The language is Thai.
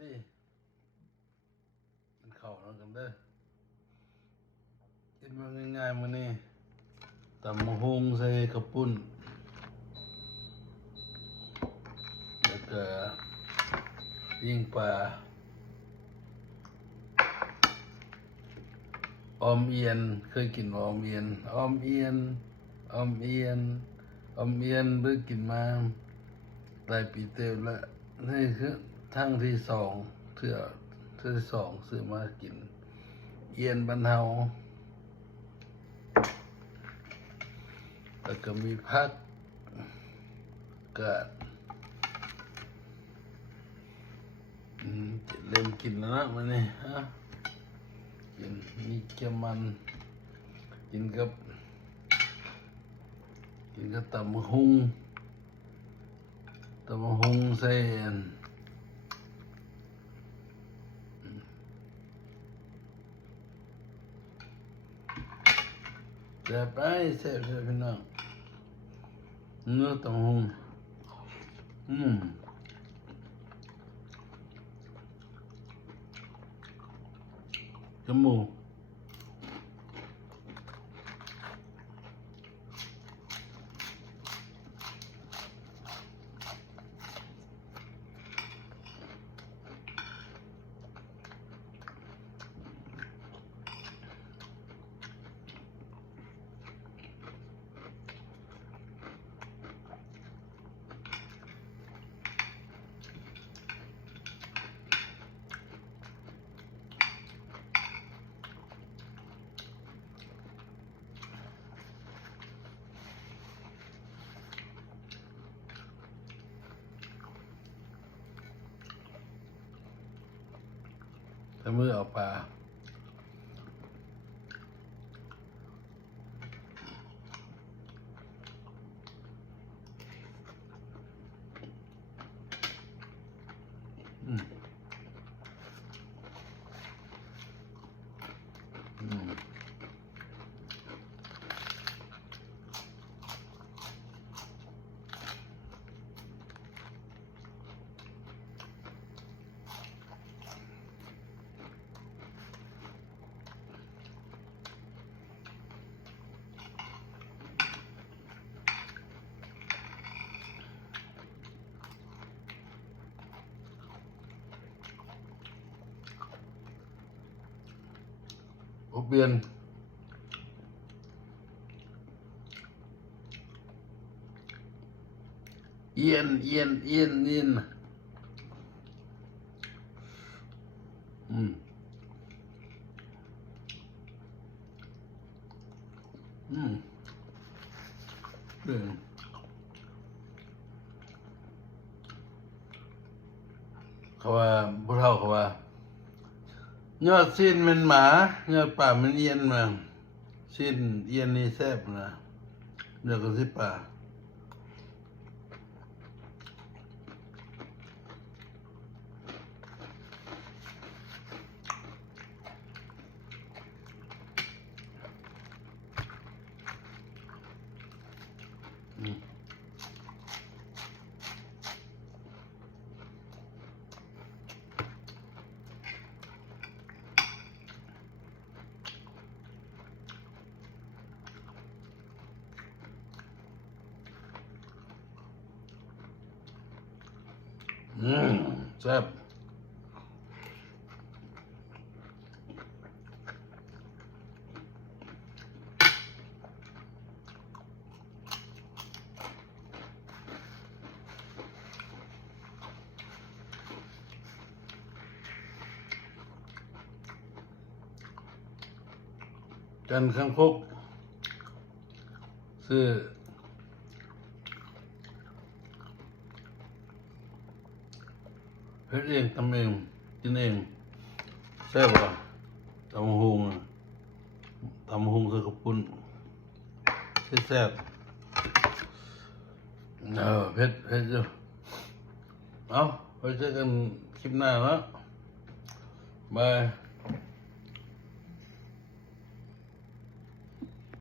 ดิกินข้าวแล้วกันเด้อกินมาง่ายๆมื้อนี้ตำมะฮุงใส่ข้าวปุ้นแล้วก็ปิ้งปลาออมเอียนเคยกินออมเอียนเพิ่งกินมาหลายปีเต็มแล้วนี่คือทั้งที่สองเทื่อที่สองซื้อมากินเอียนบ้านเฮาแล้วก็มีผักกาดเริ่มกินแล้วนะมันนี่ฮะกินมีเกี๊ยวมันกินกับตำมะฮุงใส่แซ่บไปแซ่บพี่น้องเนื้อตำมะฮุงจมูกแต่มือเอาปลาอบเบียนเอียนเขาว่าผู้เฒ่าเขาว่ายอดสิ้นมันหมายอดป่ามันเอียนมาสิ้นเอียนนี่แซ่บนะเดี๋ยวก็สิป่าแซ่บกันข้างคกซื้อเฮ็ดเองทำเองกินเองแซ่บว่ะตำมะฮุงใส่ข้าวปุ้นแซ่บเผ็ดอยู่เอาไว้เจอกันคลิปหน้าแล้วบาย